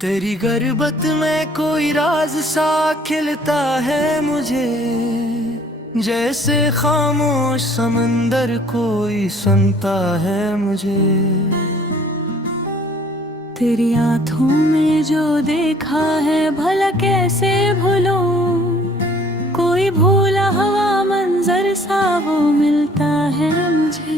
तेरी गुर्बत में कोई राज सा खिलता है मुझे, जैसे खामोश समंदर कोई सुनता है मुझे। तेरी आंखों में जो देखा है भला कैसे भूलूं, कोई भूला हुआ मंजर सा वो मिलता है मुझे।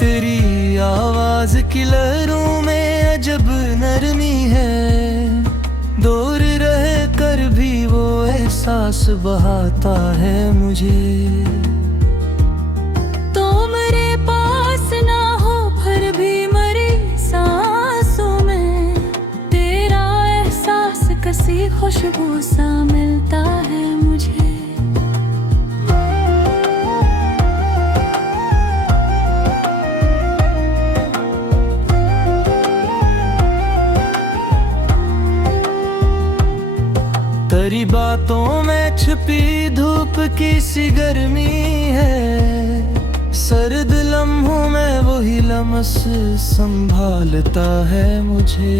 तेरी आवाज की लहरों में अजब नरमी है, दूर रह कर भी वो एहसास बहाता है मुझे। तो मेरे पास ना हो फिर भी मरी सांसों में, तेरा एहसास कसी खुशबू सा मिलता है मुझे। तेरी बातों में छुपी धूप की सी गर्मी है, सर्द लम्हों में वही लम्स संभालता है मुझे।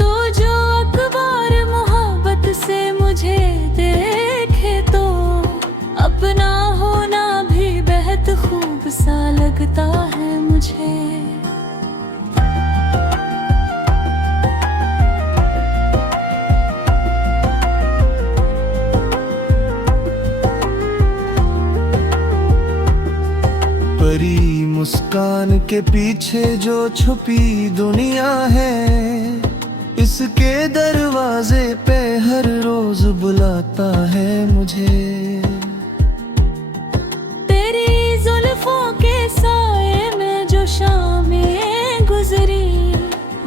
तो जो अखबार मोहब्बत से मुझे देखे तो अपना होना भी बेहद खूब सा लगता है मुझे। परी मुस्कान के पीछे जो छुपी दुनिया है, इसके दरवाजे पे हर रोज बुलाता है मुझे। तेरी जुल्फों के साए में जो शामें गुजरी,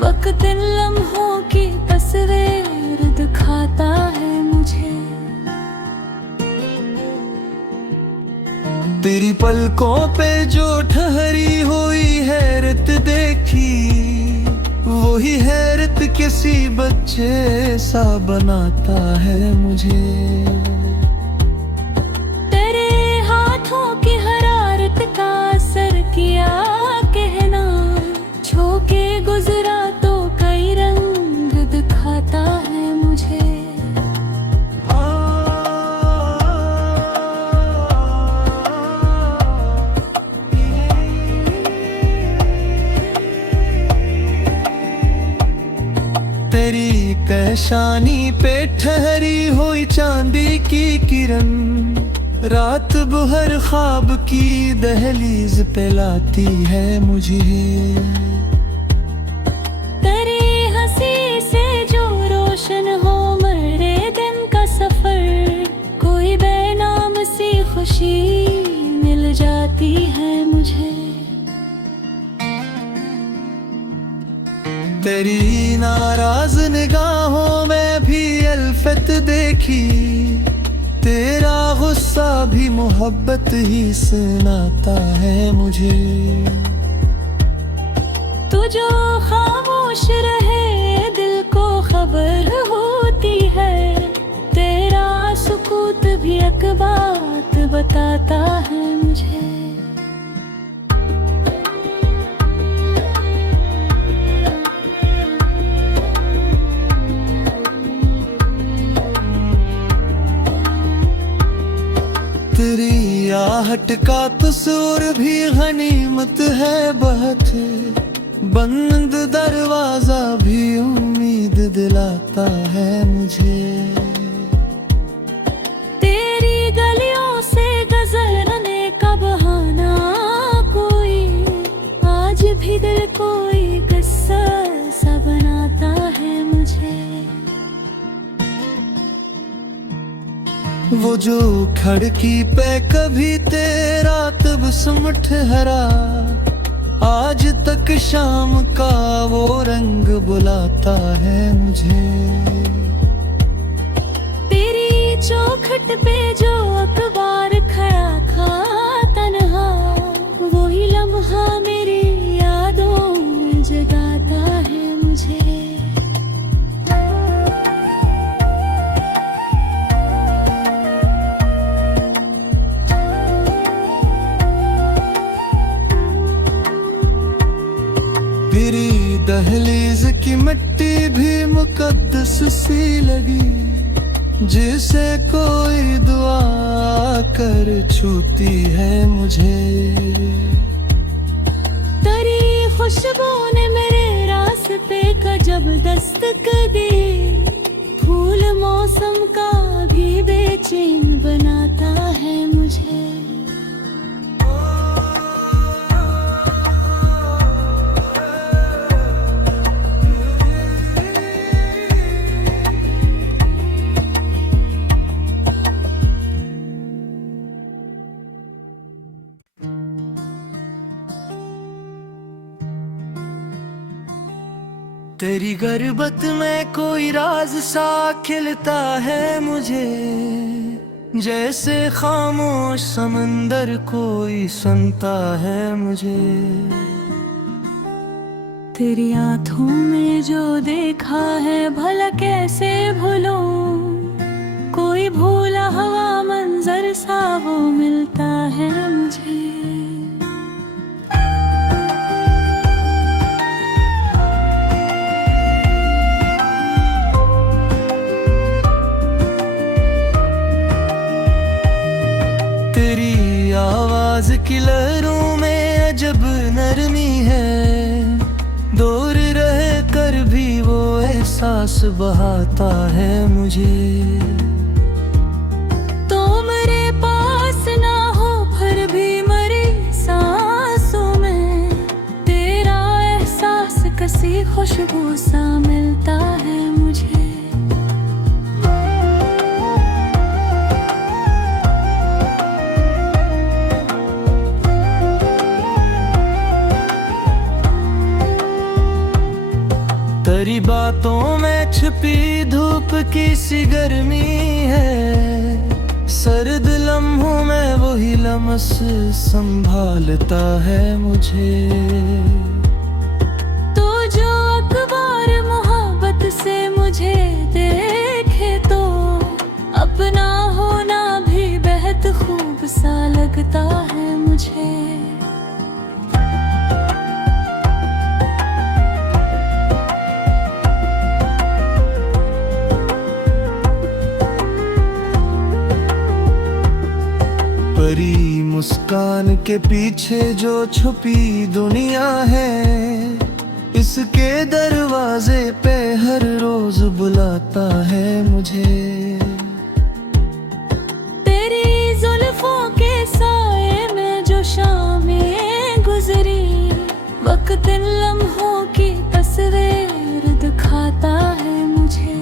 वक्त इन लम्हों की तस्वीर दिखाता है मुझे। तेरी पलकों पे जो ठहरी हुई हैरत देखी, वही हैरत किसी बच्चे सा बनाता है मुझे। तेरे हाथों की हरारत का असर किया कहना, छू के गुजरा तो कई रंग दिखाता है मुझे। तेरी कैशानी पे ठहरी हुई चांदी की किरण, रात भर ख्वाब की दहलीज पे लाती है मुझे। तेरी हंसी से जो रोशन हो मेरे दिन का सफर, कोई बेनाम सी खुशी मिल जाती है मुझे। तेरी नाराज निगाहों में भी अल्फत देखी, तेरा गुस्सा भी मोहब्बत ही सुनाता है मुझे। तू जो खामोश रहे दिल को खबर होती है, तेरा सुकूत भी एक बात बताता है मुझे। तेरी आहट का कसूर भी गनीमत है बहुत, बंद दरवाजा भी उम्मीद दिलाता है मुझे। तेरी गलियों से गुजरने का बहाना कोई, आज भी दिल कोई किस्सा सा बनाता है मुझे। वो जो खिड़की पे कभी तेरा तबस्सुम ठहरा, आज तक शाम का वो रंग बुलाता है मुझे। तेरी चौखट पे जो अखबार खड़ा था तन्हा, वही लम्हा मेरी यादों में जगाता है मुझे। तेरी दहलीज की मिट्टी भी मुकद्दस सी लगी, जिसे कोई दुआ कर छूती है मुझे। तेरी खुशबू ने मेरे रास्ते का जब दस्तक दी, फूल मौसम का भी बेचैन बनाता है मुझे। तेरी गर्बत में कोई राज सा खिलता है मुझे, जैसे खामोश समंदर कोई सुनता है मुझे। तेरी आँखों में जो देखा है भला कैसे भूलूं, कोई भूला हुआ मंजर सा वो मिलता है मुझे। तेरी आवाज की लहरों में अजब नरमी है, दूर रह कर भी वो एहसास बहाता है मुझे। तो मेरे पास ना हो फिर भी मरी सांसों में, तेरा एहसास कसी खुशबू सा मिलता है मुझे। तेरी बातों में छिपी धूप की सी गर्मी है, सर्द लम्हों में वही लम्स संभालता है मुझे। तो जो अखबार मोहब्बत से मुझे देखे तो अपना होना भी बेहद खूब सा लगता है मुझे। परी मुस्कान के पीछे जो छुपी दुनिया है, इसके दरवाजे पे हर रोज बुलाता है मुझे। तेरी जुल्फों के साए में जो शामें गुजरी, वक्त इन लम्हों की तस्वीर दिखाता है मुझे।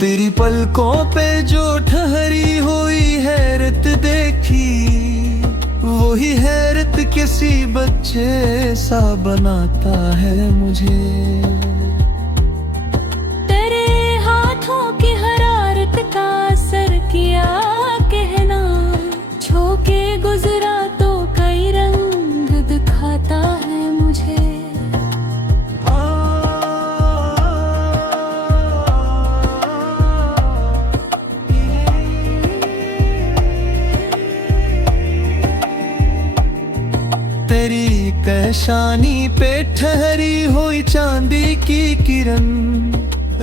तेरी पलकों पे जो ठहरी हुई हैरत देखी, वही हैरत किसी बच्चे सा बनाता है मुझे। तेरे हाथों की हरारत का असर किया कहना, छू के गुजरा तो कई रंग दिखाता है मुझे। तेरी कैशानी पे ठहरी हुई चांदी की किरण,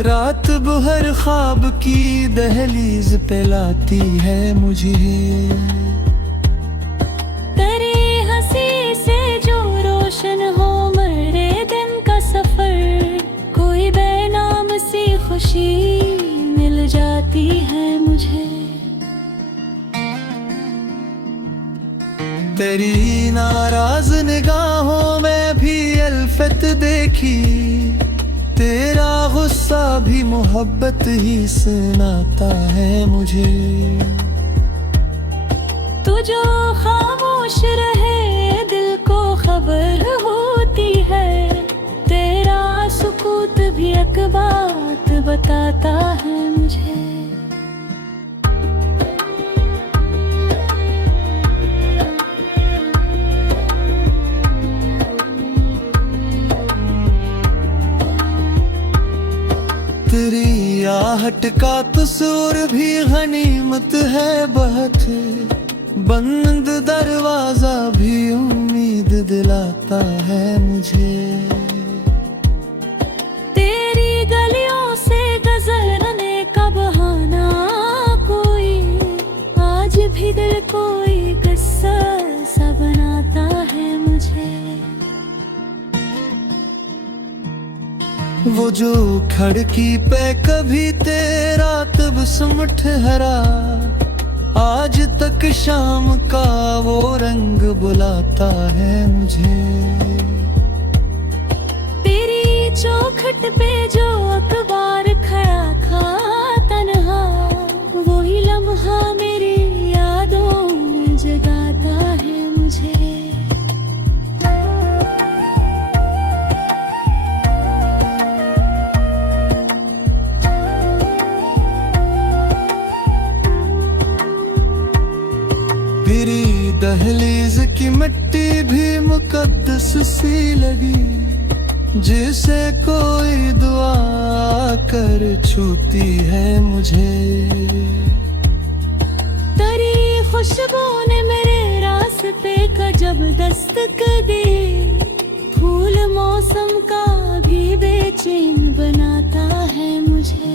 रात भर ख्वाब की दहलीज पे लाती है मुझे। तेरी हंसी से जो रोशन हो मेरे दिन का सफर, कोई बेनाम सी खुशी मिल जाती है मुझे। तेरी नाराज निगाहों में भी अल्फत देखी, तेरा गुस्सा भी मोहब्बत ही सुनाता है मुझे। तू जो खामोश रहे दिल को खबर होती है, तेरा सुकूत भी एक बात बताता है मुझे। तेरी आहट का कसूर भी गनीमत है बहुत, बंद दरवाजा भी उम्मीद उम्मीद दिलाता है मुझे। तेरी गलियों से गुजरने का बहाना कोई, आज भी दिल कोई किस्सा सा बनाता है मुझे। वो जो खिड़की पे कभी तेरा तबस्सुम ठहरा, आज तक शाम का वो रंग बुलाता है मुझे। तेरी चौखट पे जो अखबार खड़ा था तन्हा, वही लम्हा मेरी यादों में जगाता है मुझे। तेरी दहलीज की मिट्टी भी मुकद्दस सी लगी, जिसे कोई दुआ कर छूती है मुझे। तेरी खुशबू ने मेरे रास्ते का जब दस्तक दी, फूल मौसम का भी बेचैन बनाता है मुझे।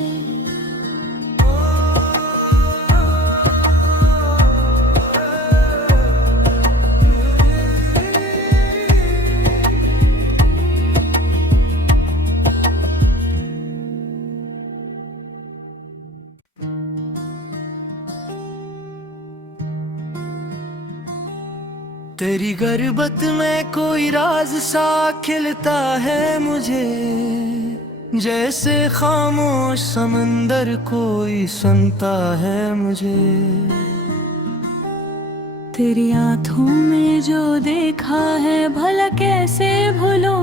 तेरी गुर्बत में कोई राज सा खिलता है मुझे, जैसे खामोश समंदर कोई सुनता है मुझे। तेरी आंखों में जो देखा है भला कैसे भूलूं,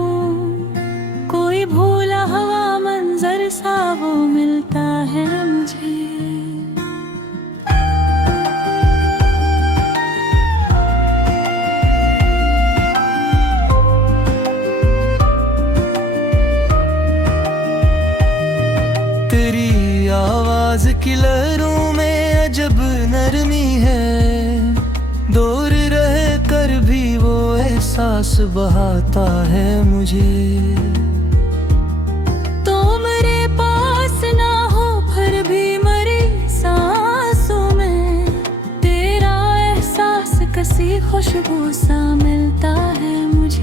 कोई भूला हुआ मंजर सा वो मिलता है मुझे। तेरी आवाज की लहरों में अजब नरमी है, दूर रह कर भी वो एहसास बहाता है मुझे। तो मेरे पास ना हो फिर भी मरी सांसों में, तेरा एहसास किसी खुशबू सा मिलता है मुझे।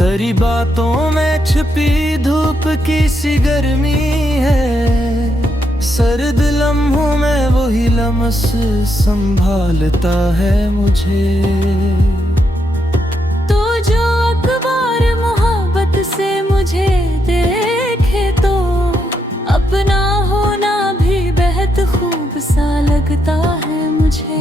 तेरी बातों में छिपी धूप की सी गर्मी है, सर्द लम्हों में वही लम्स संभालता है मुझे। तो जो अखबार मोहब्बत से मुझे देखे, तो अपना होना भी बेहद खूब सा लगता है मुझे।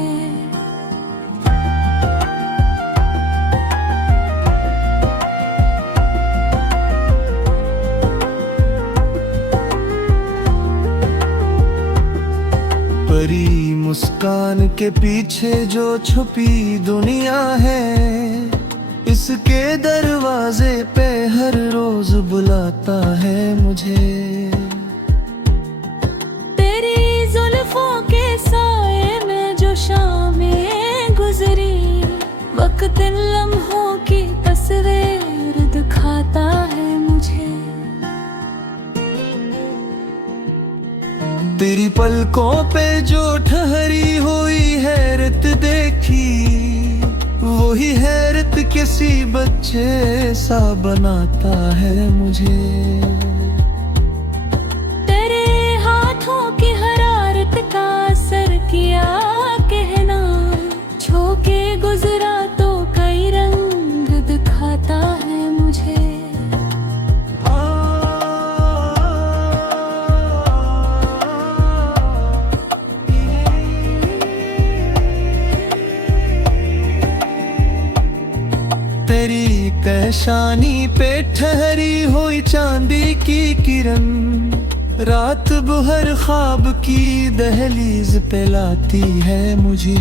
परी मुस्कान के पीछे जो छुपी दुनिया है, इसके दरवाजे पे हर रोज बुलाता है मुझे। तेरी जुल्फों के साए में जो शामें गुजरी, वक्त इन लम्हों की तस्वीर दिखाता है मुझे। तेरी पलकों पे जो ठहरी हुई हैरत देखी, वही हैरत किसी बच्चे सा बनाता है मुझे। तेरे हाथों की हरारत का असर किया कहना, छू के गुजरा तो कई रंग दिखाता है मुझे। तेरी कैशानी पे ठहरी हुई चांदी की किरण, रात भर ख्वाब की दहलीज पे लाती है मुझे।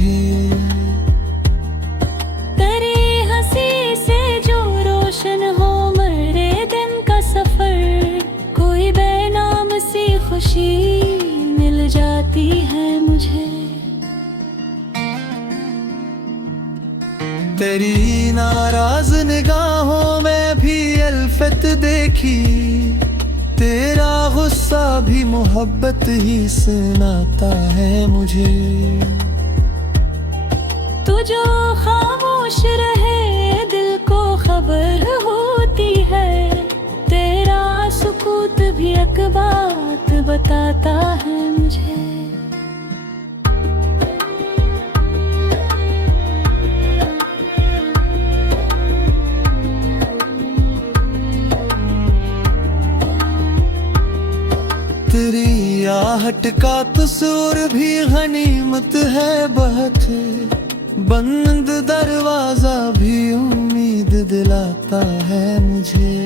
तेरी हंसी से जो रोशन हो मेरे देखी, तेरा गुस्सा भी मोहब्बत ही सुनाता है मुझे। तू जो खामोश रहे दिल को खबर होती है, तेरा सुकूत भी एक बात बताता है मुझे। तेरी आहट का कसूर भी गनीमत है बहुत, बंद दरवाजा भी उम्मीद दिलाता है मुझे।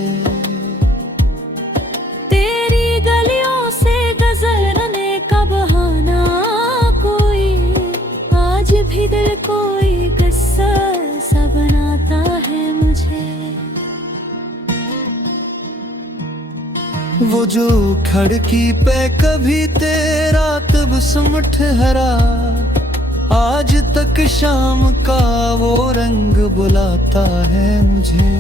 तेरी गलियों से गुजरने का बहाना कोई, आज भी दिल कोई किस्सा सा बनाता है मुझे। वो जो खिड़की पे कभी तेरा तबस्सुम ठहरा, आज तक शाम का वो रंग बुलाता है मुझे।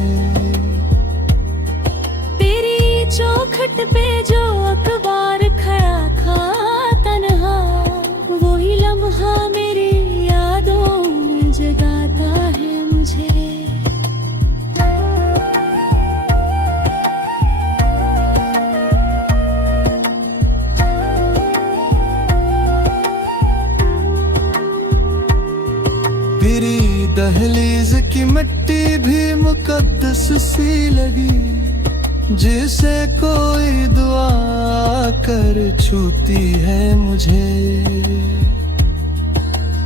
तेरी चौखट पे जो अखबार खड़ा था तन्हा, वही लम्हा मेरी यादों में जगाता है मुझे। तेरी दहलीज की मिट्टी भी मुकद्दस सी लगी, जिसे कोई दुआ कर छूती है मुझे।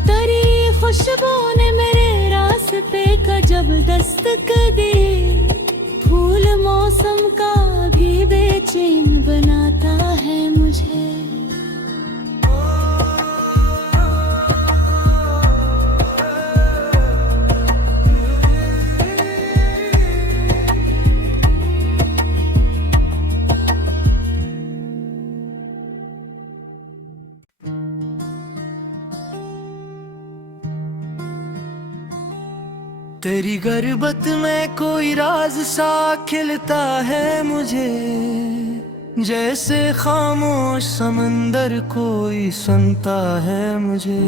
तेरी खुशबू ने मेरे रास्ते का जब दस्तक दी, फूल मौसम का भी बेचैन बनाता है मुझे। तेरी गर्बत में कोई राज सा खिलता है मुझे, जैसे खामोश समंदर कोई सुनता है मुझे।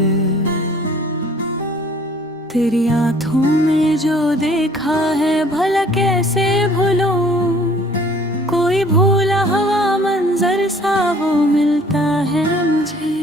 तेरी आँखों में जो देखा है भला कैसे भूलूं, कोई भूला हुआ मंजर सा वो मिलता है मुझे।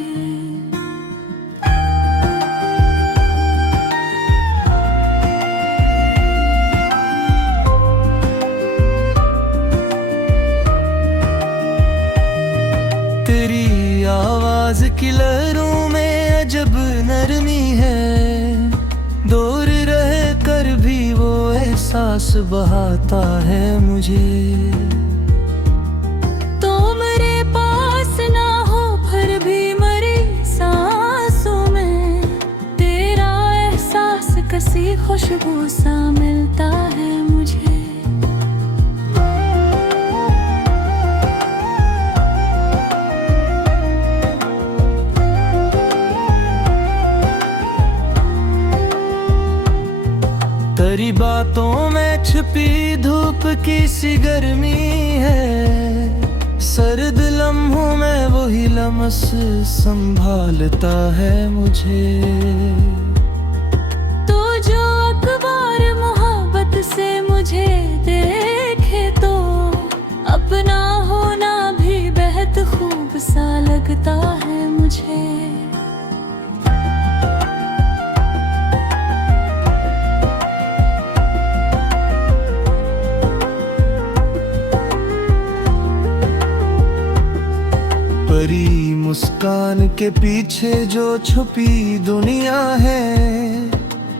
तेरी आवाज की लहरों में अजब नरमी है, दूर रह कर भी वो एहसास बहाता है मुझे। तो मेरे पास ना हो फिर भी मरी सांसों में, तेरा एहसास कसी खुशबू सा मिलता है मुझे। तेरी बातों में छिपी धूप की सी गर्मी है, सर्द लम्हों में वही लम्स संभालता है मुझे। तो जो अखबार मोहब्बत से मुझे देखे, तो अपना होना भी बेहद खूब सा लगता है मुझे। परी मुस्कान के पीछे जो छुपी दुनिया है,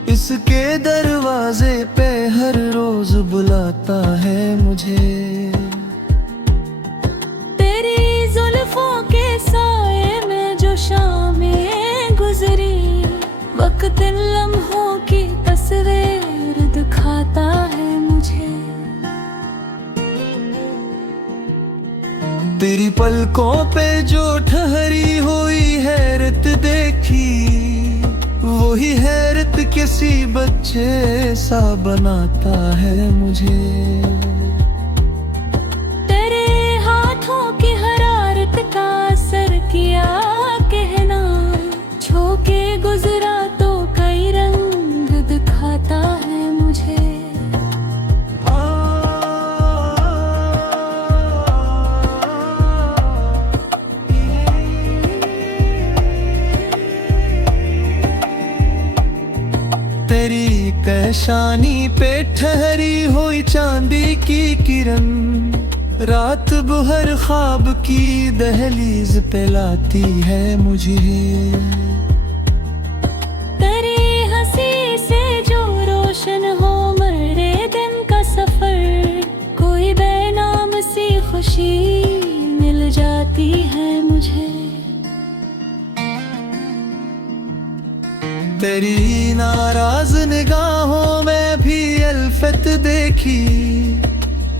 इसके दरवाजे पे हर रोज बुलाता है मुझे। तेरी जुल्फों के साए में जो शामें गुजरी, वक्त इन लम्हों की तस्वीर दिखाता है मुझे। तेरी पलकों पे जो ठहरी हुई हैरत देखी, वही हैरत किसी बच्चे सा बनाता है मुझे। कैशानी पे ठहरी हुई चांदी की किरण, रात भर ख्वाब की दहलीज पे लाती है मुझे। तेरी हंसी से जो रोशन हो मेरे दिन का सफर, कोई बेनाम सी खुशी मिल जाती है मुझे। तेरी नाराज निगाहों में भी अल्फत देखी,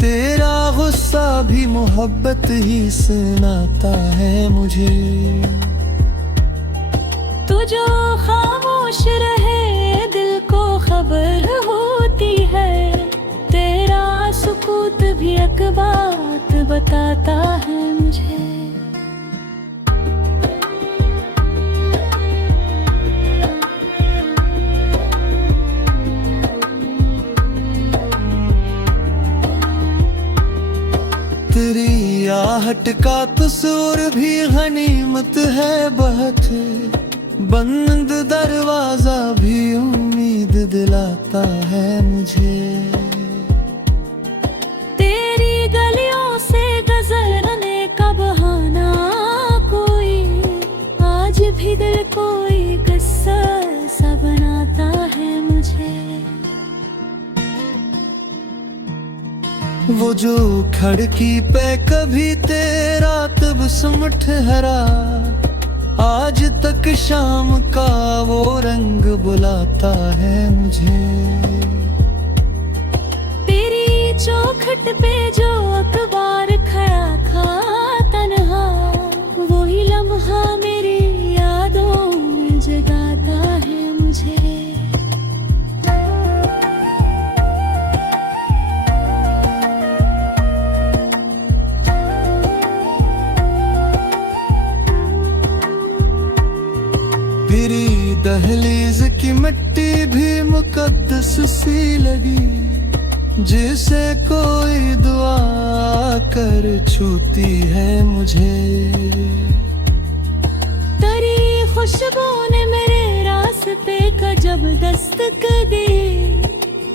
तेरा गुस्सा भी मोहब्बत ही सुनाता है मुझे। तू जो खामोश रहे दिल को खबर होती है, तेरा सुकूत भी एक बात बताता है मुझे। तेरी आहट का कसूर भी गनीमत है बहुत, बंद दरवाजा भी उम्मीद दिलाता है मुझे। तेरी गलियों से गुजरने का बहाना कोई, आज भी दिल कोई किस्सा सा बनाता है मुझे। वो जो खिड़की पे कभी तेरा तबस्सुम ठहरा, आज तक शाम का वो रंग बुलाता है मुझे। तेरी चौखट पे जो अखबार खड़ा था तन्हा, वही लम्हा मेरी यादों में जगाता है मुझे। तेरी दहलीज की मिट्टी भी मुकद्दस सी लगी, जिसे कोई दुआ कर छूती है मुझे। तेरी खुशबू ने मेरे रास्ते का जब दस्तक दी,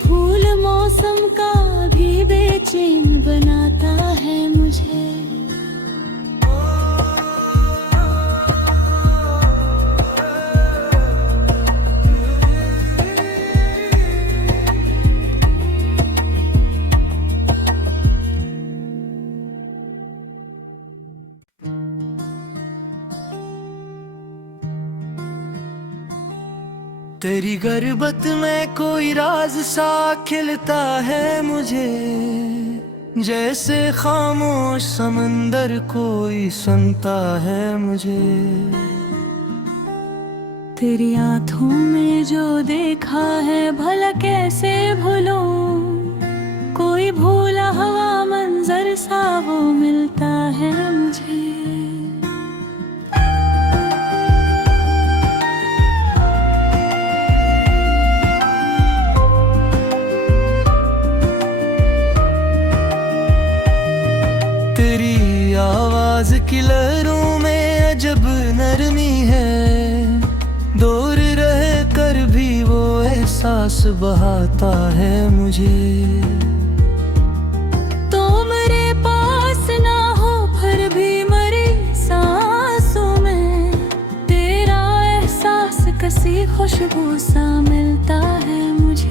फूल मौसम का भी बेचैन बनाता है मुझे। तेरी गर्बत में कोई राज सा खिलता है मुझे, जैसे खामोश समंदर कोई सुनता है मुझे। तेरी आंखों में जो देखा है भला कैसे भूलूं, कोई भूला हुआ मंजर सा वो मिलता है मुझे। तेरी आवाज की लहरों में अजब नरमी है, दूर रह कर भी वो एहसास बहाता है मुझे। तो मेरे पास ना हो फिर भी मरी सांसों में, तेरा एहसास किसी खुशबू सा मिलता है मुझे।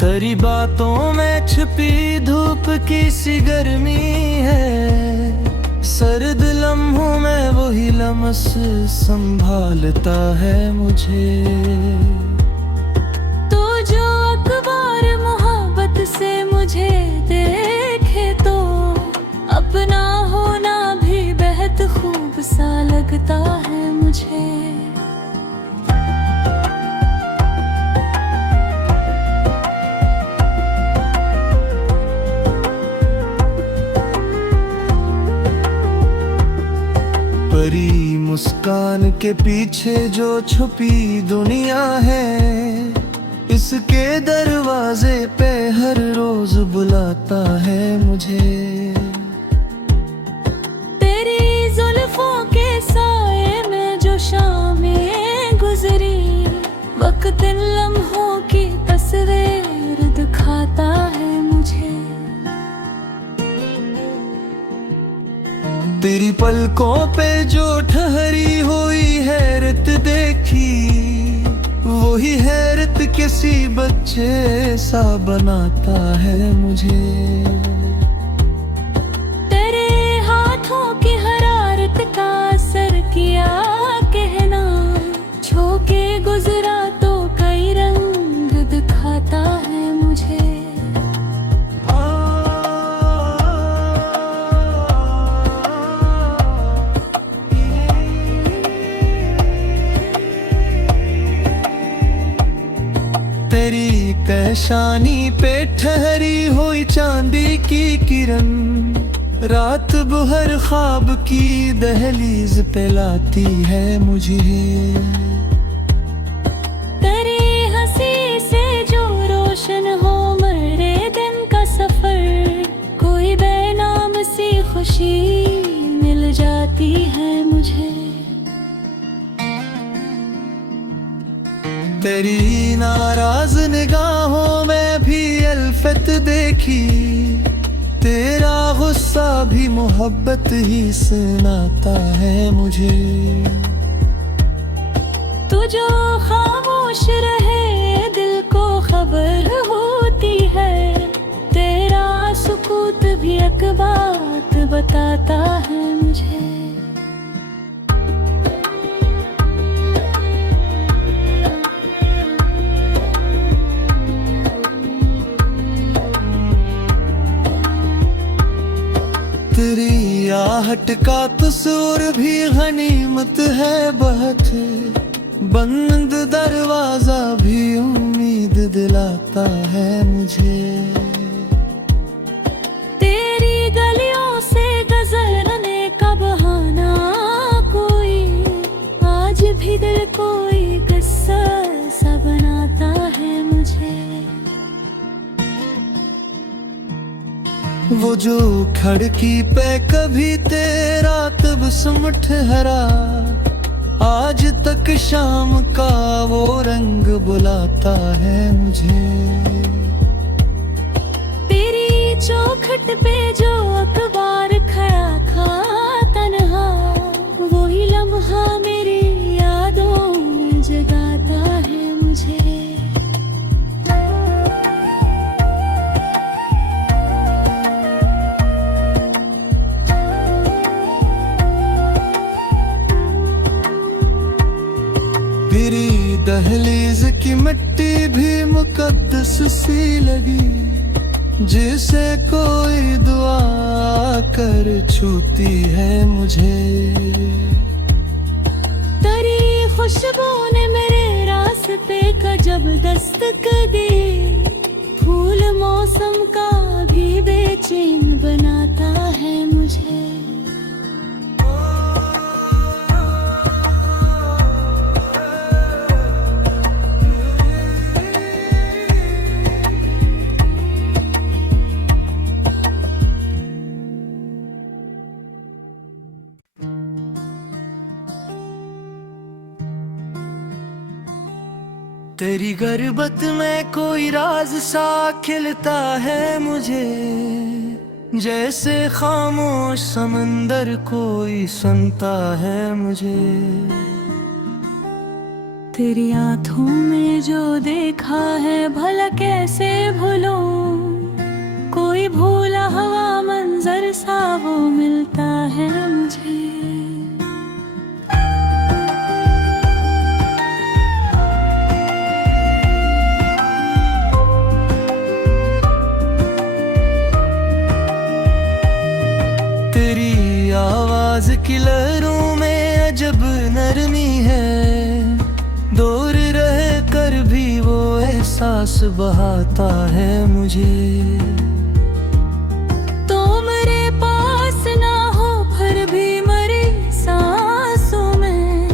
तेरी बातों में छिपी धूप की सी गर्मी है, सर्द लम्हों में वही लम्स संभालता है मुझे। तो जो अखबार मोहब्बत से मुझे देखे, तो अपना होना भी बेहद खूब सा लगता है मुझे। परी मुस्कान के पीछे जो छुपी दुनिया है, इस उसके दरवाजे पे हर रोज बुलाता है मुझे। तेरी जुल्फों के साए में जो शामें गुजरी, वक्त इन लम्हों की तस्वीर दिखाता है मुझे। तेरी पलकों पे जो ठहरी हुई हैरत देखी, वही हैरत किसी बच्चे सा बनाता है मुझे। तेरे हाथों की हरारत का असर किया कहना, छू के गुजरा तो कई रंग दिखाता है मुझे। तेरी पेशानी पे ठहरी हुई चांदी की किरण, रात भर ख्वाब की दहलीज पे लाती है मुझे। तेरी हंसी से जो रोशन हो मरे दिन का सफर, कोई बेनाम सी खुशी मिल जाती है मुझे। तेरी नाराज निगाहों में भी अल्फत देखी, तेरा गुस्सा भी मोहब्बत ही सुनाता है मुझे। तू जो खामोश रहे दिल को खबर होती है, तेरा सुकूत भी एक बात बताता है मुझे। तेरी आहट का कसूर भी गनीमत है बहुत, बंद दरवाजा भी उम्मीद दिलाता है मुझे। तेरी गलियों से गुजरने का बहाना कोई, आज भी दिल कोई किस्सा सा बनाता है मुझे। वो जो खिड़की पे कभी तेरा तबस्सुम ठहरा, आज तक शाम का वो रंग बुलाता है मुझे। तेरी चौखट पे जो अखबार खड़ा था तन्हा, वही लम्हा मेरी यादों में जगाता है मुझे। तेरी दहलीज की मिट्टी भी मुकद्दस सी लगी, जिसे कोई दुआ कर छूती है मुझे। तेरी खुशबू ने मेरे रास्ते का जब दस्तक दी, फूल मौसम का भी बेचैन बनाता है मुझे। तेरी गर्बत में कोई राज सा खिलता है मुझे, जैसे खामोश समंदर कोई सुनता है मुझे। तेरी आंखों में जो देखा है भला कैसे भूलूं, कोई भूला हुआ मंजर सा वो मिलता है मुझे। तेरी आवाज की लहरों में अजब नरमी है, दूर रह कर भी वो एहसास बहाता है मुझे। तो मेरे पास ना हो फिर भी मरी सांसों में,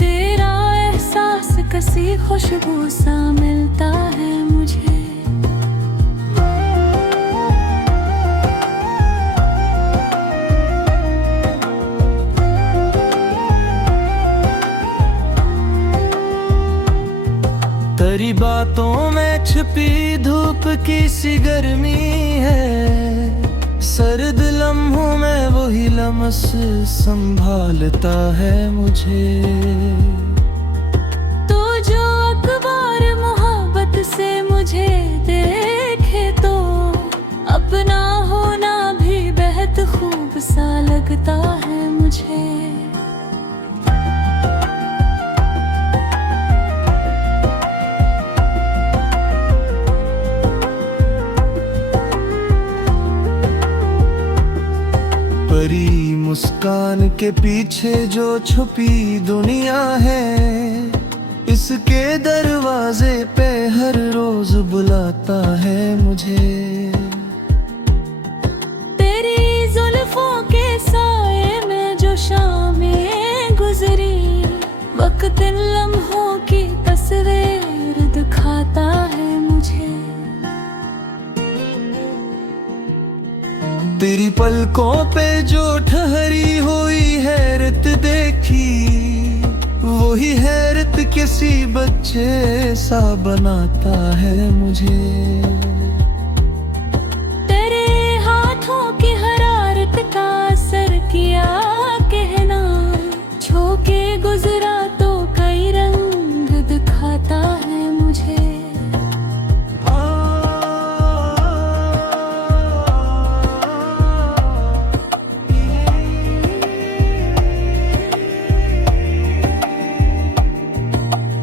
तेरा एहसास किसी खुशबू सा मिलता है तेरी बातों में छिपी धूप की सी गर्मी है, सर्द लम्हों में वही लम्स संभालता है मुझे। तो जो अखबार मोहब्बत से मुझे देखे तो अपना होना भी बेहद खूब सा लगता है मुझे। परी मुस्कान के पीछे जो छुपी दुनिया है, इसके दरवाजे पे हर रोज बुलाता है मुझे। तेरी जुल्फों के साए में जो शामें गुजरी, वक्त इन लम्हों की तस्वीर दिखाता है मुझे। तेरी पलकों पे जो ठहरी हुई हैरत देखी, वही हैरत किसी बच्चे सा बनाता है मुझे। तेरे हाथों की हरारत का असर किया कहना, छू के गुजरा तो कई रंग दिखाता है मुझे।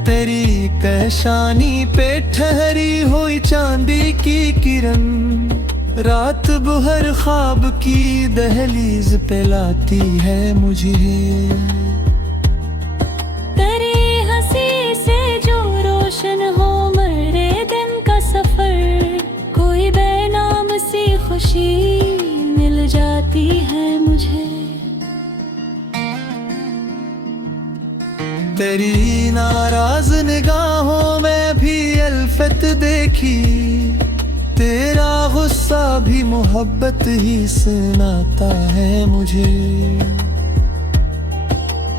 तेरी कैशानी पे ठहरी हुई चांदी की किरण, रात भर ख्वाब की दहलीज पे लाती है मुझे। तेरी हंसी से जो रोशन हो मेरे दिन का सफर, कोई बेनाम सी खुशी मिल जाती है मुझे। तेरी नाराज निगाहों में भी अल्फत देखी, तेरा गुस्सा भी मोहब्बत ही सुनाता है मुझे।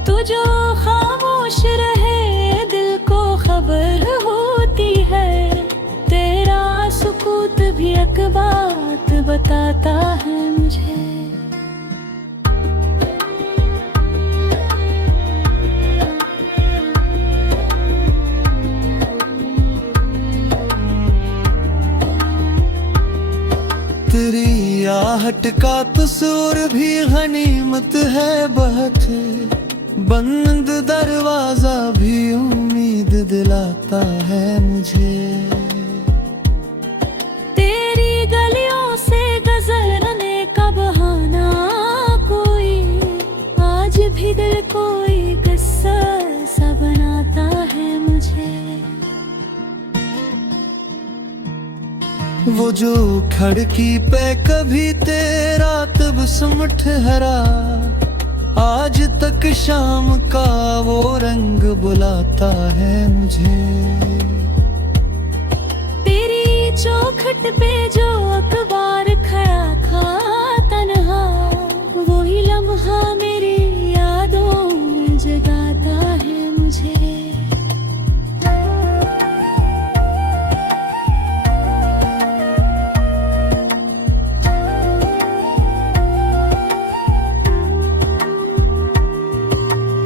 तू जो खामोश रहे दिल को खबर होती है, तेरा सुकूत भी एक बात बताता है मुझे। तेरी आहट का कसूर भी गनीमत है बहुत, बंद दरवाजा भी उम्मीद दिलाता है मुझे। तेरी गलियों से गुजरने का बहाना कोई, आज भी दिल कोई किस्सा सा बनाता है मुझे। वो जो खिड़की पे कभी तेरा तबस्सुम ठहरा, आज तक शाम का वो रंग बुलाता है मुझे। तेरी चौखट पे जो अखबार खड़ा था तन्हा, वही लम्हा मेरी यादों में जगाता है मुझे।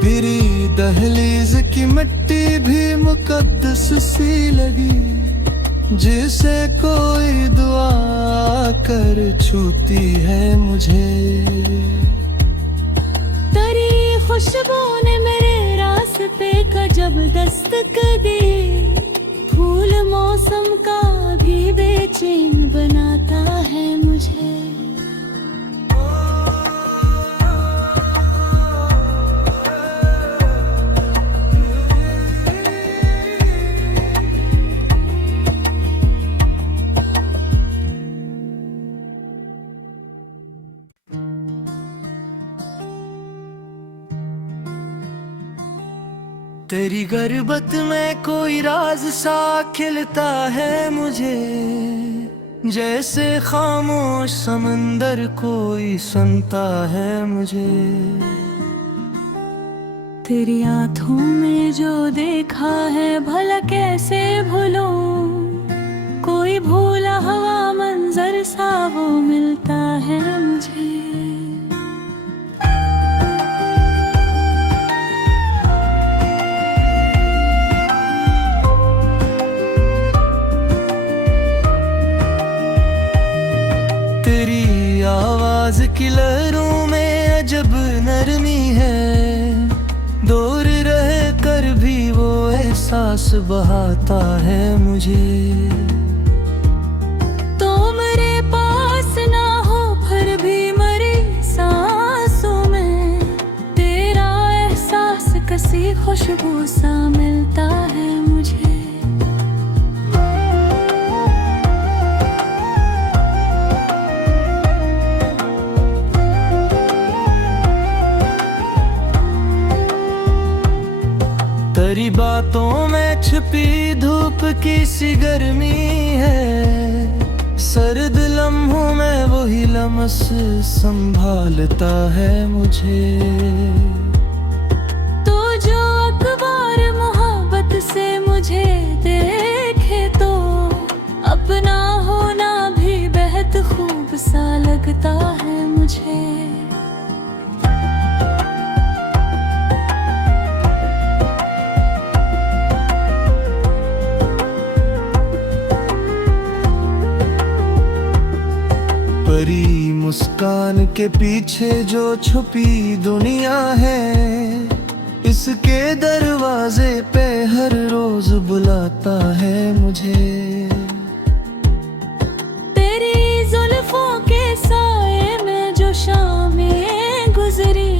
तेरी दहलीज की मिट्टी भी मुकद्दस सी लगी, जिसे कोई दुआ कर छूती है मुझे। तेरी खुशबू ने मेरे रास्ते का जब दस्तक दी, फूल मौसम का भी बेचैन बनाता है मुझे। तेरी गर्बत में कोई राज सा खिलता है मुझे, जैसे खामोश समंदर कोई सुनता है मुझे। तेरी आंखों में जो देखा है भला कैसे भूलूं, कोई भूला हुआ मंजर सा वो मिलता है मुझे। तेरी आवाज की लहरों में अजब नरमी है, दूर रह कर भी वो एहसास बहाता है मुझे। तो मेरे पास ना हो फिर भी मरी सांसों में तेरा एहसास कसी खुशबू सा मिलता है मुझे। तेरी बातों में छिपी धूप की सी गर्मी है, सर्द लम्हों में वही लम्स संभालता है मुझे। तो जो अखबार मोहब्बत से मुझे देखे तो अपना होना भी बेहद खूब सा लगता है मुझे। परी मुस्कान के पीछे जो छुपी दुनिया है, इसके दरवाजे पे हर रोज बुलाता है मुझे। तेरी जुल्फों के साए में जो शामें गुजरी,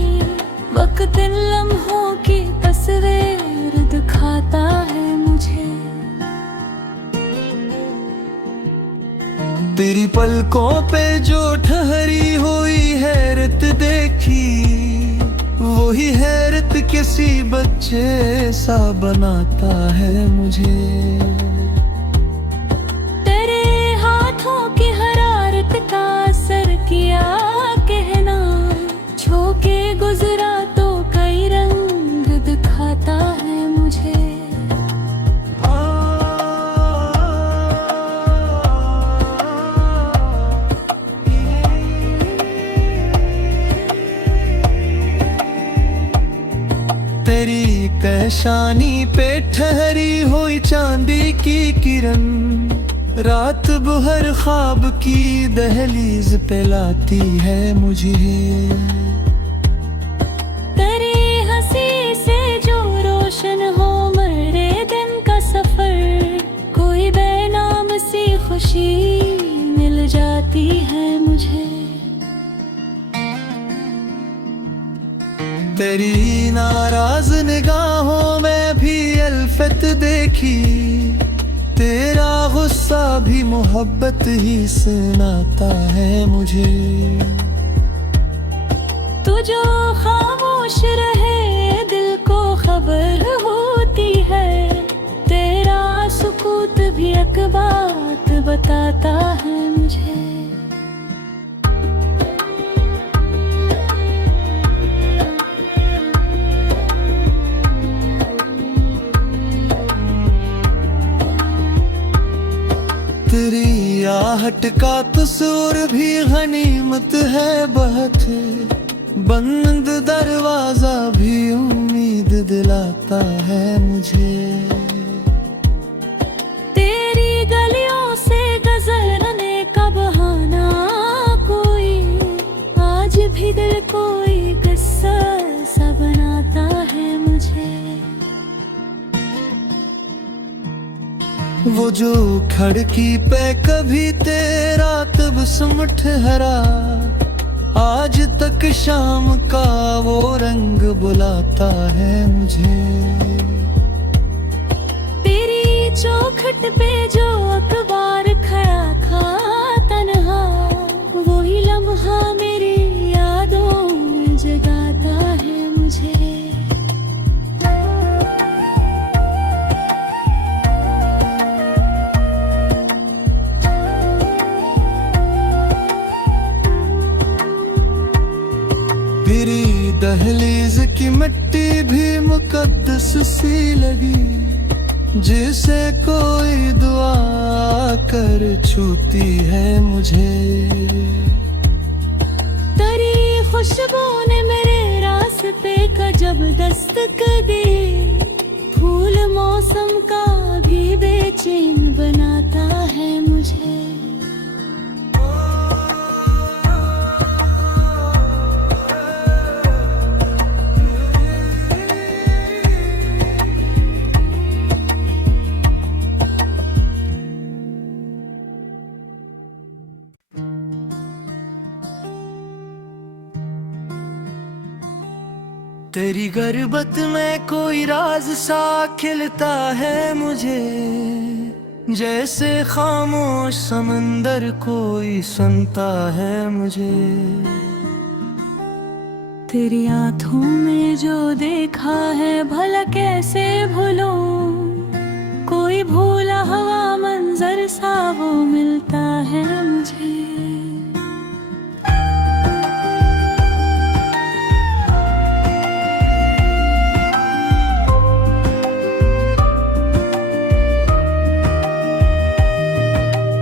वक्त इन लम्हों की तस्वीर दिखाता है मुझे। तेरी पलकों पे जो ठहरी हुई हैरत देखी, वही हैरत किसी बच्चे सा बनाता है मुझे। तेरे हाथों की हरारत का असर किया कहना, छू के गुजरा तो कई रंग दिखाता है मुझे। तेरी कहशानी पे ठहरी हुई चांदी की किरण, रात भर ख्वाब की दहलीज पे लाती है मुझे। तेरी हंसी से जो रोशन हो मरे दिन का सफर, कोई बेनाम सी खुशी मिल जाती है मुझे। तेरी नाराज निगाहों में भी अल्फत देखी, तेरा गुस्सा भी मोहब्बत ही सुनाता है मुझे। तू जो खामोश रहे दिल को खबर होती है, तेरा सुकूत भी एक बात बताता है मुझे। तेरी आहट का कसूर भी गनीमत है बहुत, बंद दरवाजा भी उम्मीद दिलाता है मुझे। तेरी गलियों से गुजरने का बहाना कोई, आज भी दिल कोई किस्सा सा बनाता है मुझे। वो जो खिड़की पे कभी तेरा तबस्सुम ठहरा, आज तक शाम का वो रंग बुलाता है मुझे। तेरी चौखट पे जो अखबार खड़ा था तन्हा, वही लम्हा मेरी यादों में जगाता है मुझे। फिर तेरी दहलीज की मिट्टी भी मुकद्दस सी लगी, जिसे कोई दुआ कर छूती है मुझे। तेरी खुशबू ने मेरे रास्ते का जब दस्तक दी, फूल मौसम का भी बेचैन बनाता है मुझे। तेरी गुर्बत में कोई राज सा खिलता है मुझे, जैसे खामोश समंदर कोई सुनता है मुझे। तेरी आँखों में जो देखा है भला कैसे भूलूं, कोई भूला हुआ मंजर सा वो मिलता है मुझे।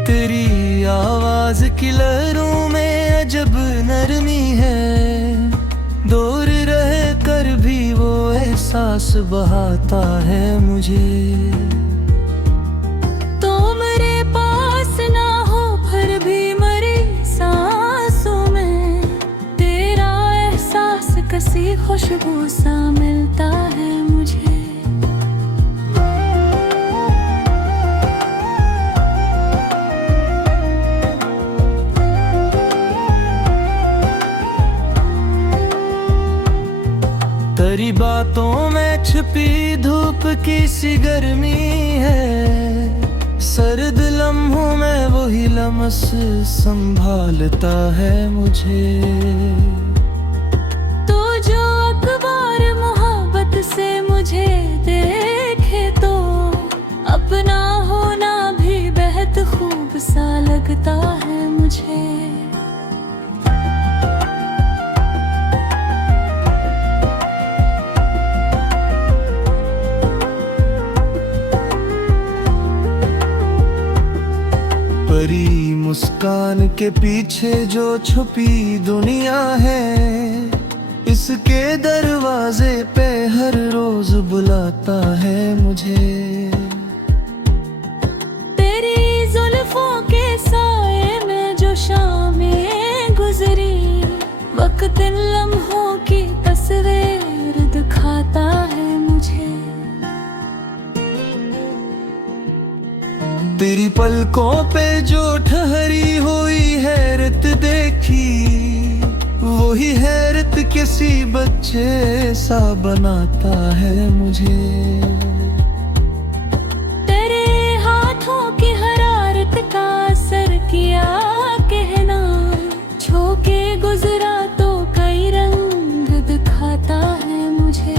तेरी आवाज की लहरों में अजब नरमी है, दूर रह कर भी वो एहसास बहाता है मुझे। तो मेरे पास ना हो फिर भी मरी सांसों में, तेरा एहसास किसी खुशबू सा मिलता है मुझे। तेरी बातों में छिपी धूप की सी गर्मी है, सर्द लम्हों में वही लम्स संभालता है मुझे। तो जो अखबार मोहब्बत से मुझे देखे तो अपना होना भी बेहद खूब सा लगता है मुझे। परी मुस्कान के पीछे जो छुपी दुनिया है, इसके दरवाजे पे हर रोज बुलाता है मुझे। तेरी जुल्फों के साए में जो शामें गुजरी, वक्त इन लम्हों की तस्वीर दिखाता है मुझे। तेरी पलकों पे जो ठहरी हुई हैरत देखी, वही हैरत किसी बच्चे सा बनाता है मुझे। तेरे हाथों की हरारत का असर किया कहना, छू के गुजरा तो कई रंग दिखाता है मुझे।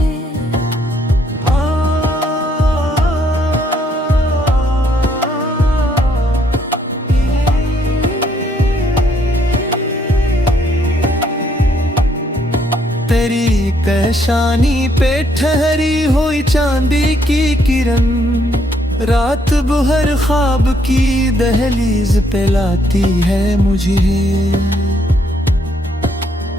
तेरी कहशानी पे ठहरी हुई चांदी की किरण, रात भर ख्वाब की दहलीज पे लाती है मुझे।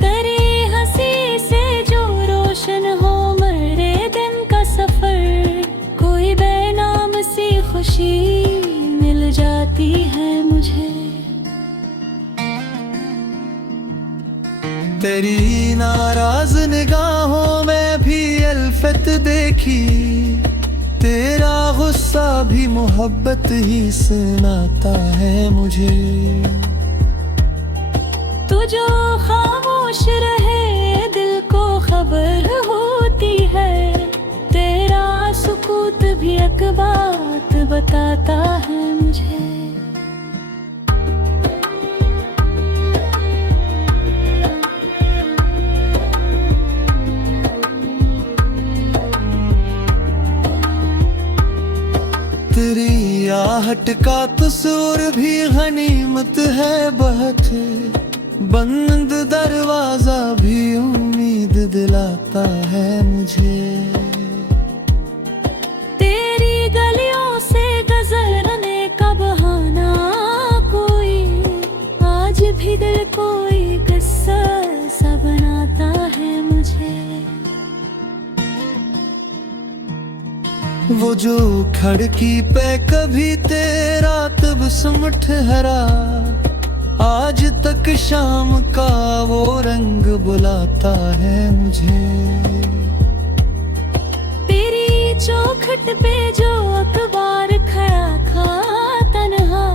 तेरी हंसी से जो रोशन हो मेरे दिन का सफर, कोई बेनाम सी खुशी मिल जाती है मुझे। तेरी नाराज निगाहों में भी अल्फत देखी, तेरा गुस्सा भी मोहब्बत ही सुनाता है मुझे। तू जो खामोश रहे दिल को खबर होती है, तेरा सुकूत भी एक बात बताता है मुझे। तेरी आहट का कसूर भी गनीमत है बहुत, बंद दरवाजा भी उम्मीद बुलाता है मुझे। तेरी गलियों से गुजरने का बहाना कोई, आज भी दिल कोई किस्सा सा बनाता है मुझे। वो जो खिड़की पे कभी तेरा तबस्सुम ठहरा, आज तक शाम का वो रंग बुलाता है मुझे। तेरी चौखट पे जो अखबार खड़ा था तन्हा,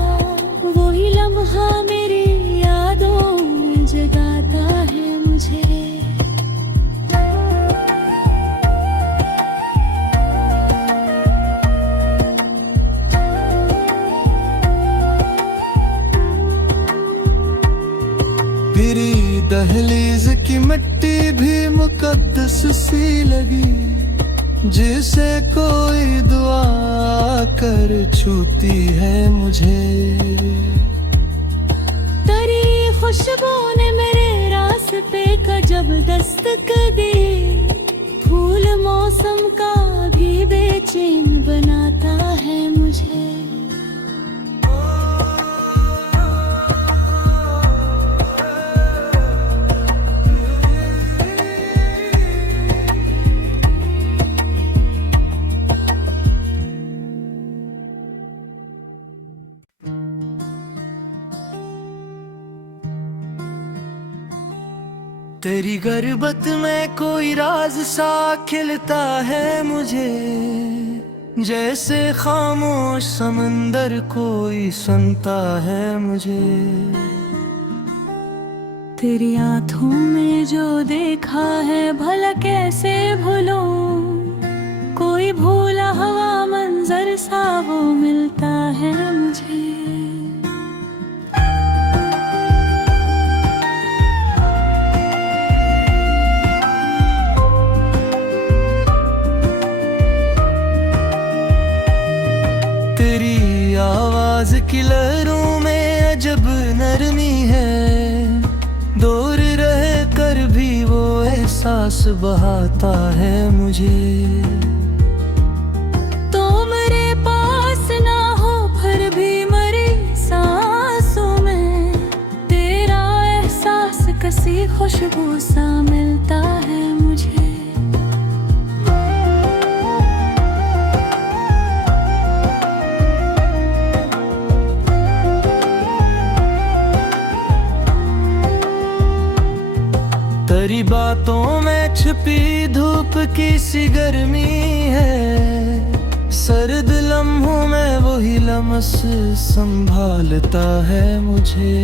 वही लम्हा मेरी यादों में जगाता है मुझे। तेरी दहलीज की मिट्टी भी मुकद्दस सी लगी, जिसे कोई दुआ कर छूती है मुझे। तेरी खुशबू ने मेरे रास्ते का जब दस्तक दी, फूल मौसम का भी बेचैन बनाता है मुझे। तेरी गर्बत में कोई राज सा खिलता है मुझे, जैसे खामोश समंदर कोई सुनता है मुझे। तेरी आँखों में जो देखा है भला कैसे भूलूं, कोई भूला हुआ मंजर सा वो मिलता है मुझे। तेरी आवाज की लहरों में अजब नरमी है, दूर रह कर भी वो एहसास बहाता है मुझे। तो मेरे पास ना हो फिर भी मरी सांसों में, तेरा एहसास कसी खुशबू सा मिलता है मुझे। तेरी बातों में छिपी धूप की सी गर्मी है, सर्द लम्हों में वही लम्स संभालता है मुझे।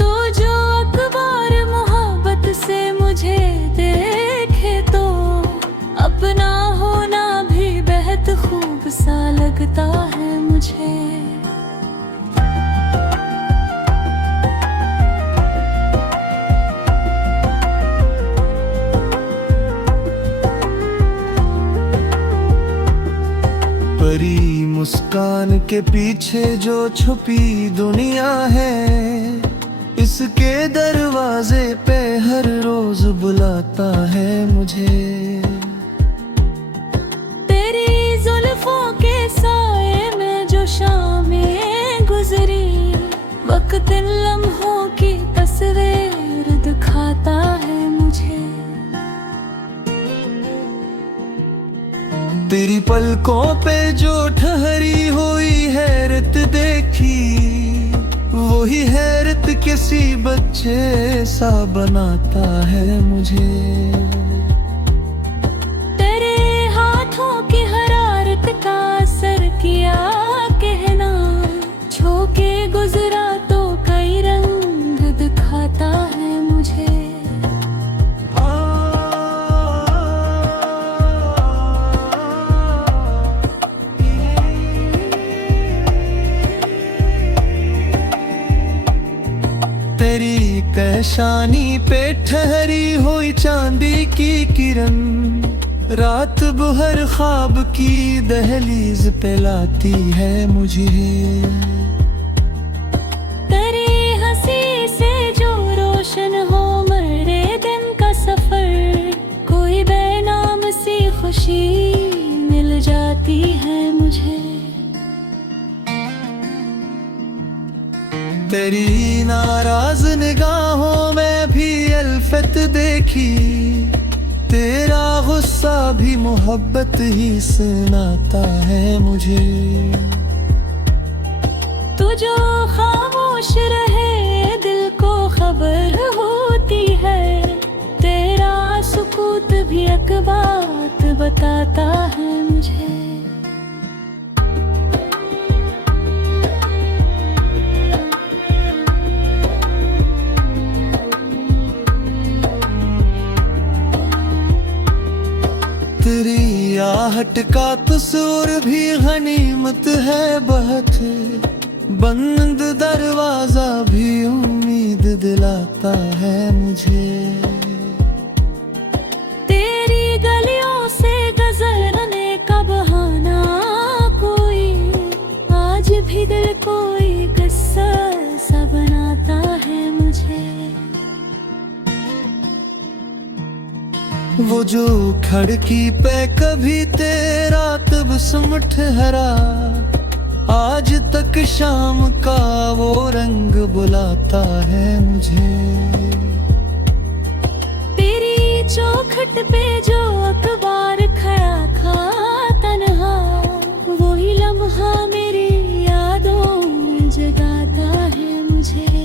तो जो अखबार मोहब्बत से मुझे देखे, तो अपना होना भी बेहद खूब सा लगता है मुझे। परी मुस्कान के पीछे जो छुपी दुनिया है, इसके दरवाजे पे हर रोज बुलाता है मुझे। तेरी जुल्फों के साए में जो शामें गुजरी, वक्त इन लम्हों की तस्वीर दिखाता है मुझे। तेरी पलकों पे जो ठहरी हुई हैरत देखी, वही हैरत किसी बच्चे सा बनाता है मुझे। तेरे हाथों की हरारत का असर किया कहना, छू के गुजरा तो कई रंग दिखाता है मुझे। तेरी पेशानी पे ठहरी हुई चांदी की किरण, रात भर ख्वाब की दहलीज पे लाती है मुझे। तेरी हंसी से जो रोशन हो मेरे दिन का सफर, हैरत देखी, तेरा गुस्सा भी मोहब्बत ही सुनाता है मुझे। तू जो खामोश रहे दिल को खबर होती है, तेरा सुकूत भी एक बात बताता है मुझे। तेरी आहट का कसूर भी गनीमत है बहुत, बंद दरवाजा भी उम्मीद दिलाता है मुझे। तेरी गलियों से गुजरने का बहाना कोई, आज भी दिल कोई किस्सा सा बनाता है मुझे। वो जो खिड़की पे कभी तेरा तबस्सुम ठहरा, आज तक शाम का वो रंग बुलाता है मुझे। तेरी चौखट पे जो अखबार खड़ा था तन्हा, वही लम्हा मेरी यादों में जगाता है मुझे।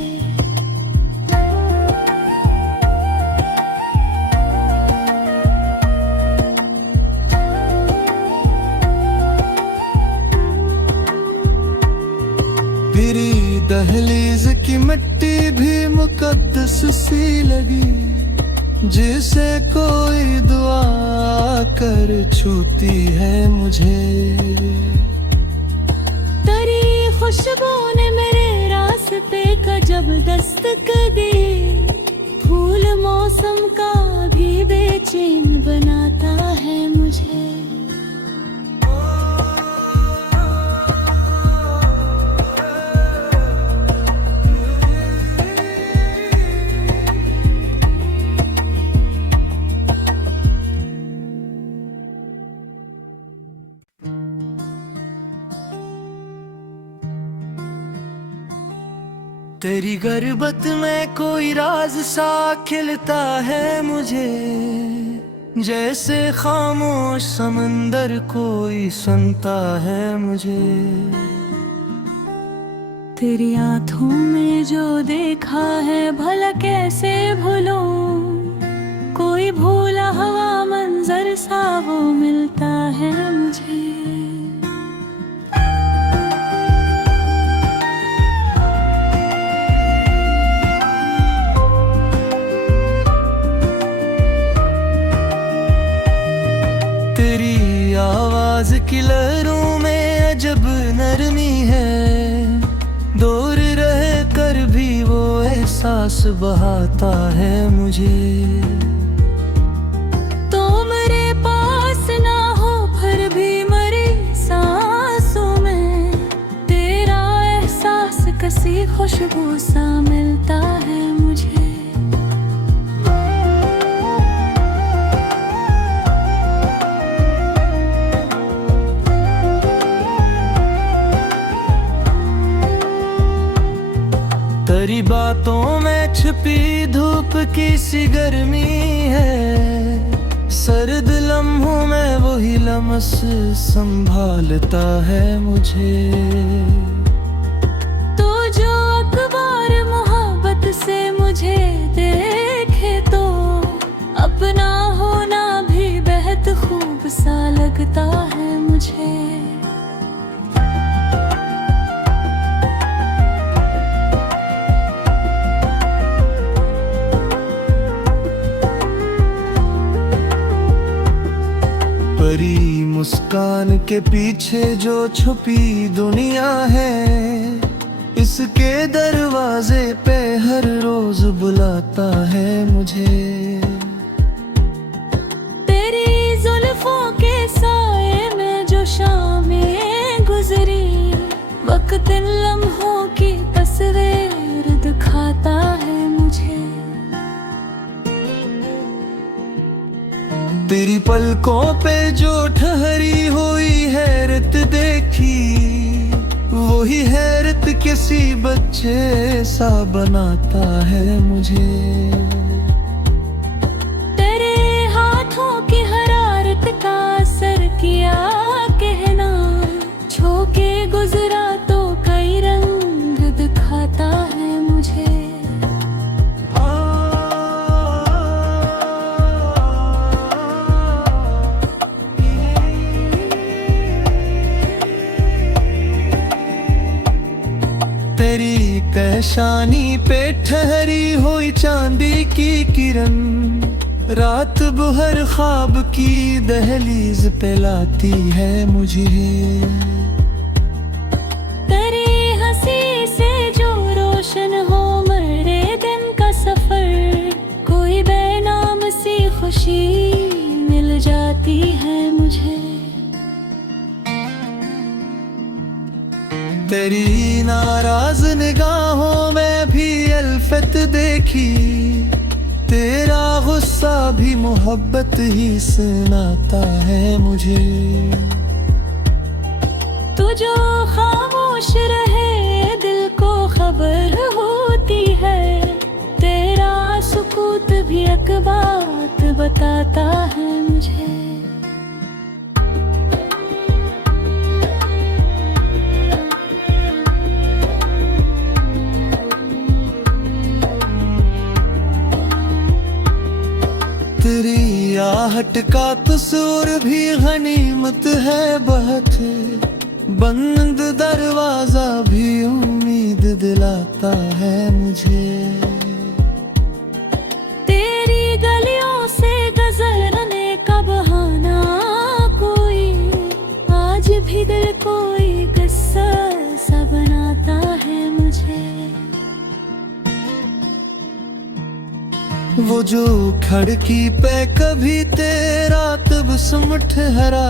तेरी दहलीज की मिट्टी भी मुकद्दस सी लगी, जिसे कोई दुआ कर छूती है मुझे। तेरी खुशबू ने मेरे रास्ते का जब दस्तक दी, फूल मौसम का भी बेचैन बनाता है मुझे। तेरी गर्बत में कोई राज सा खिलता है मुझे, जैसे खामोश समंदर कोई सुनता है मुझे। तेरी आंखों में जो देखा है भला कैसे भूलूं, कोई भूला हुआ मंजर सा वो मिलता है मुझे। तेरी आवाज की लहरों में अजब नरमी है, दूर रह कर भी वो एहसास बहाता है मुझे। तो मेरे पास ना हो फिर भी मरी सांसों में, तेरा एहसास किसी खुशबू सा मिलता है मुझे। तेरी बातों में छिपी धूप की सी गर्मी है, सर्द लम्हों में वही लम्स संभालता है मुझे। तो जो अखबार मोहब्बत से मुझे देखे, तो अपना होना भी बेहद खूब सा लगता है मुझे। परी मुस्कान के पीछे जो छुपी दुनिया है, इसके दरवाजे पे हर रोज बुलाता है मुझे। तेरी जुल्फों के साए में जो शामें गुजरी, वक्त इन लम्हों की तस्वीर दिखाता है मुझे। तेरी पलकों पे जो ठहरी हुई हैरत देखी, वही हैरत किसी बच्चे सा बनाता है मुझे। निशानी पे ठहरी हुई चांदी की किरण, रात भर ख्वाब की दहलीज पे लाती है मुझे। तेरी हंसी से जो रोशन हो मेरे दिन का सफर, कोई बेनाम सी खुशी मिल जाती है मुझे। तेरी नाराज निगाहों में भी अल्फत देखी, तेरा गुस्सा भी मोहब्बत ही सुनाता है मुझे। तू जो खामोश रहे दिल को खबर होती है, तेरा सुकूत भी एक बात बताता है मुझे। तेरी आहट का कसूर भी गनीमत है बहुत, बंद दरवाजा भी उम्मीद दिलाता है मुझे। तेरी गलियों से गुजरने का बहाना कोई, आज भी दिल कोई किस्सा सा बनाता है मुझे। वो जो खिड़की पे कभी तेरा तबस्सुम ठहरा,